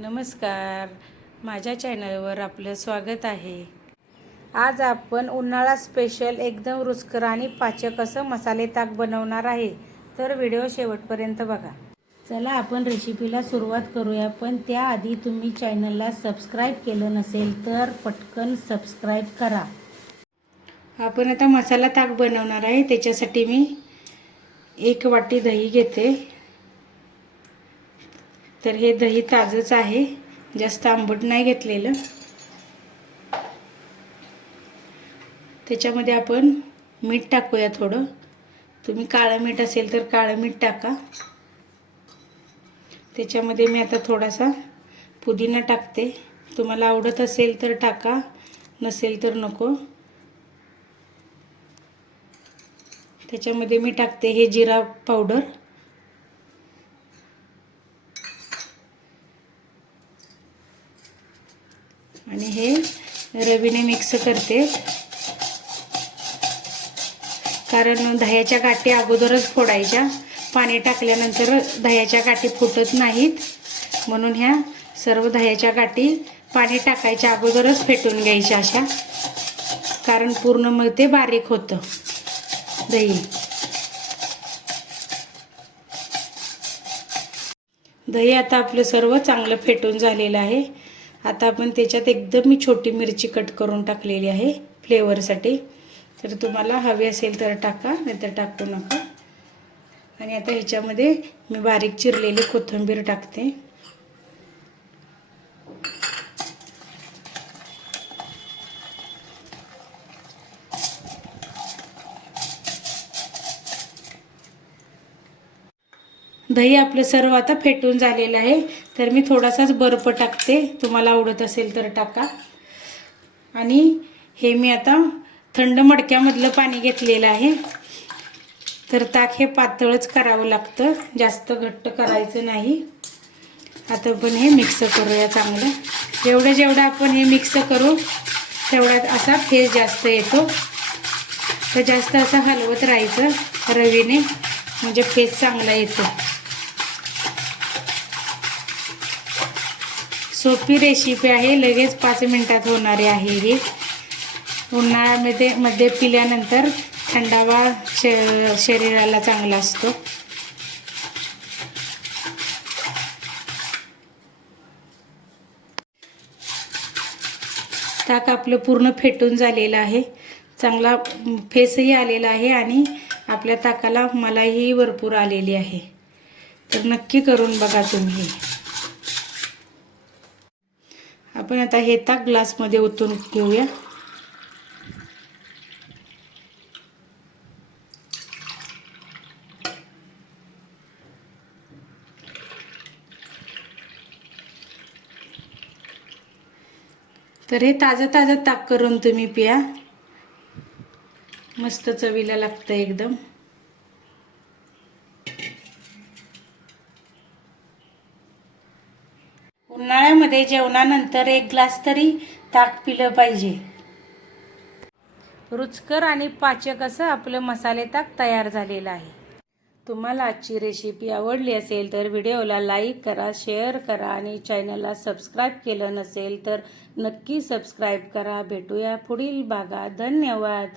नमस्कार. माझ्या चॅनलवर आपलं स्वागत आहे. आज आपण उन्हाळा स्पेशल एकदम रुचकर आणि पाचक असं मसाले ताक बनवणार आहे. तर व्हिडिओ शेवटपर्यंत बघा. चला आपण रेसिपीला सुरुवात करूया. पण त्याआधी तुम्ही चॅनलला सबस्क्राईब केलं नसेल तर पटकन सबस्क्राईब करा. आपण आता मसाला ताक बनवणार आहे. त्याच्यासाठी मी एक वाटी दही घेते. तर हे दही ताजंच आहे. जास्त आंबट नाही घेतलेलं. त्याच्यामध्ये आपण मीठ टाकूया थोडं. तुम्ही काळं मीठ असेल तर काळं मीठ टाका. त्याच्यामध्ये मी आता थोडासा पुदिना टाकते. तुम्हाला आवडत असेल तर टाका नसेल तर नको. त्याच्यामध्ये मी टाकते हे जिरा पावडर. आणि हे रवीने मिक्स करते. कारण दह्याच्या गाठी अगोदरच फोडायच्या. पाणी टाकल्यानंतर दह्याच्या गाठी फुटत नाहीत. म्हणून ह्या सर्व दह्याच्या गाठी पाणी टाकायच्या अगोदरच फेटून घ्यायच्या अशा. कारण पूर्ण मग ते बारीक होतं. दही. दही आता आपलं सर्व चांगलं फेटून झालेलं आहे. आता आपण त्याच्यात एकदम मी छोटी मिरची कट करून टाकलेली आहे फ्लेवरसाठी. तर तुम्हाला हवी असेल तर टाका नाहीतर टाकू नका. आणि आता ह्याच्यामध्ये मी बारीक चिरलेली कोथिंबीर टाकते. दही आपलं सर्व आता फेटून झालेलं आहे. तर मी थोडासाच बर्फ टाकते. तुम्हाला आवडत असेल तर टाका. आणि हे मी आता थंड मडक्यामधलं पाणी घेतलेलं आहे. तर ताक हे पातळच करावं लागतं. जास्त घट्ट करायचं नाही. आता पण हे मिक्स करूया चांगलं. जेवढं जेवढं आपण हे मिक्स करू तेवढ्यात असा फेस जास्त येतो. तर जास्त असं हलवत राहायचं रवीने. म्हणजे फेस चांगला येतो. सोपी रेसिपी आहे. लगेच पाच मिनटात होणारी आहे ही. उन्हाळ्यामध्ये मध्ये पिल्यानंतर थंडावा श शरीराला चांगला असतो. ताक आपलं पूर्ण फेटून झालेलं आहे. चांगला फेसही आलेला आहे आणि आपल्या ताकाला मलाही भरपूर आलेली आहे. तर नक्की करून बघा तुम्ही. आपण आता हे ताक ग्लासमध्ये ओतून घेऊया. तर हे ताजं ताजं ताक करून तुम्ही पिया. मस्त चवीला लागतं एकदम. उन्हाळ्यामध्ये जेवणानंतर एक ग्लास तरी ताक पिलं पाहिजे. रुचकर आणि पाचक असं आपलं मसाले ताक तयार झालेलं आहे. तुम्हाला आजची रेसिपी आवडली असेल तर व्हिडिओला लाईक करा शेअर करा आणि चॅनलला सबस्क्राईब केलं नसेल तर नक्की सबस्क्राईब करा. भेटूया पुढील भागात. धन्यवाद.